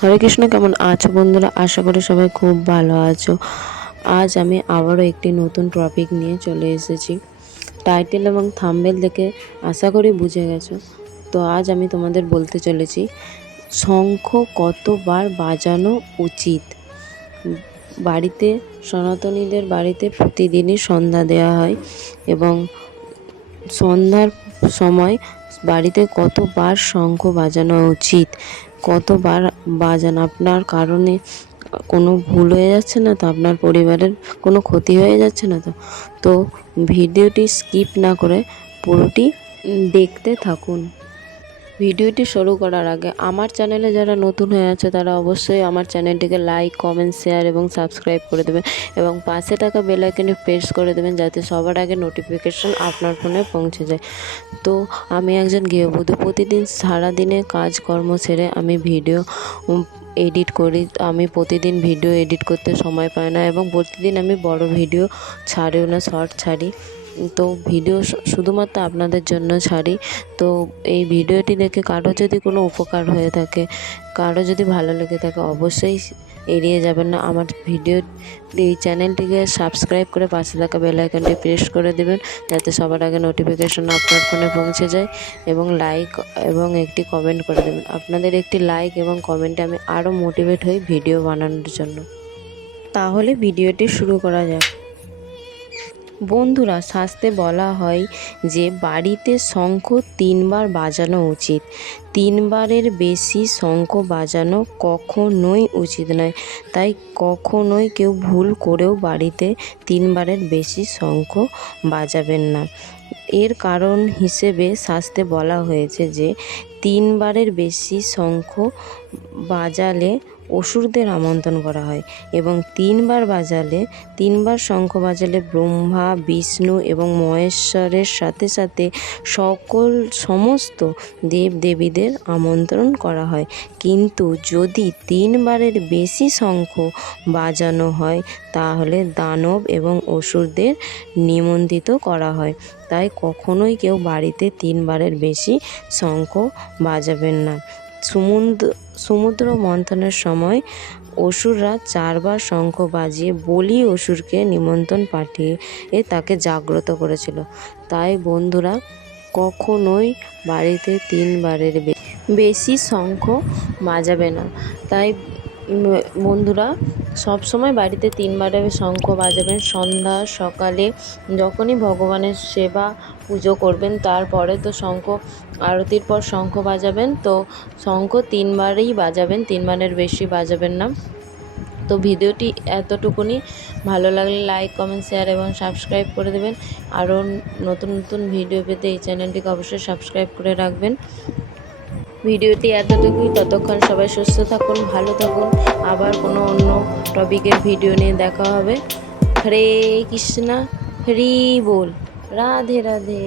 হরে কৃষ্ণ। কেমন আছো বন্ধুরা? আশা করি সবাই খুব ভালো আছো। আজ আমি আবারও একটি নতুন টপিক নিয়ে চলে এসেছি। টাইটেল এবং থাম্বনেল দেখে আশা করি বুঝে গেছো। তো আজ আমি তোমাদের বলতে চলেছি শঙ্খ কতবার বাজানো উচিত। বাড়িতে সনাতনীদের বাড়িতে প্রতিদিনই সন্ধ্যা দেওয়া হয় এবং সন্ধ্যার সময় বাড়িতে কতবার শঙ্খ বাজানো উচিত, কতবার বাজান। আপনার কারণে কোনো ভুল হয়ে যাচ্ছে না তো? আপনার পরিবারের কোনো ক্ষতি হয়ে যাচ্ছে না তো? তো ভিডিওটি স্কিপ না করে পুরোটি দেখতে থাকুন। ভিডিওটি শুরু করার আগে আমার চ্যানেলে যারা নতুন হয়ে আছে তারা অবশ্যই আমার চ্যানেলটিকে লাইক, কমেন্ট, শেয়ার এবং সাবস্ক্রাইব করে দেবেন এবং পাশে থাকা বেল আইকনে প্রেস করে দেবেন যাতে সবার আগে নোটিফিকেশন আপনার ফোনে পৌঁছে যায়। তো আমি একজন গৃহবধূ। প্রতিদিন সারাদিনে কাজকর্ম ছেড়ে আমি ভিডিও এডিট করি। আমি প্রতিদিন ভিডিও এডিট করতে সময় পাই না এবং প্রতিদিন আমি বড় ভিডিও ছাড়িও না, শর্ট ছাড়ি। তো ভিডিও শুধুমাত্র আপনাদের জন্য ছাড়ি। তো এই ভিডিওটি দেখে কারো যদি কোনো উপকার হয়ে থাকে, কারো যদি ভালো লেগে থাকে, অবশ্যই এড়িয়ে যাবেন না আমার ভিডিও এই চ্যানেলটিকে সাবস্ক্রাইব করে পাশে থাকা বেল আইকনটি প্রেস করে দেবেন যাতে সবার আগে নোটিফিকেশন আপনার ফোনে পৌঁছে যায় এবং লাইক এবং একটি কমেন্ট করে দেবেন। আপনাদের একটি লাইক এবং কমেন্টে আমি আরও মোটিভেট হই ভিডিও বানানোর জন্য। তাহলে ভিডিওটি শুরু করা যাক। বন্ধুরা, শাস্ত্রে বলা হয় যে বাড়িতে শঙ্খ 3বার বাজানো উচিত। 3বারের বেশি শঙ্খ বাজানো কখনোই উচিত নয়। তাই কখনোই কেউ ভুল করেও বাড়িতে 3বারের বেশি শঙ্খ বাজাবেন না। এর কারণ হিসেবে শাস্ত্রে বলা হয়েছে যে 3বারের বেশি শঙ্খ বাজালে অসুরদের আমন্ত্রণ করা হয় এবং 3বার শঙ্খ বাজালে ব্রহ্মা, বিষ্ণু এবং মহেশ্বরের সাথে সাথে সমস্ত দেবদেবীদের আমন্ত্রণ করা হয়। কিন্তু যদি 3বারের বেশি শঙ্খ বাজানো হয় তাহলে দানব এবং অসুরদের নিমন্ত্রিত করা হয়। তাই কখনোই কেউ বাড়িতে 3বারের বেশি শঙ্খ বাজাবেন না। সমুদ্র মন্থনের সময় অসুররা 4বার শঙ্খ বাজিয়ে বলি অসুরকে নিমন্ত্রণ পাঠিয়ে তাকে জাগ্রত করেছিল। তাই বন্ধুরা, কখনোই বাড়িতে 3বারের বেশি শঙ্খ বাজাবে না। তাই বন্ধুরা, সবসময় বাড়িতে 3বারের শঙ্খ বাজাবেন। সন্ধ্যা, সকালে, যখনই ভগবানের সেবা পুজো করবেন তারপরে তো শঙ্খ, আরতির পর শঙ্খ বাজাবেন। তো শঙ্খ 3বারই বাজাবেন, 3বারের বেশি বাজাবেন না। তো ভিডিওটি এতটুকুনি। ভালো লাগলে লাইক, কমেন্ট, শেয়ার এবং সাবস্ক্রাইব করে দেবেন। আরও নতুন নতুন ভিডিও পেতে এই চ্যানেলটিকে অবশ্যই সাবস্ক্রাইব করে রাখবেন। ভিডিওটি এতটুকুই। ততক্ষণ সবাই সুস্থ থাকুন, ভালো থাকুন। আবার কোনো অন্য টপিকের ভিডিও নিয়ে দেখা হবে। হরে কৃষ্ণা, হরি বল, রাধে রাধে।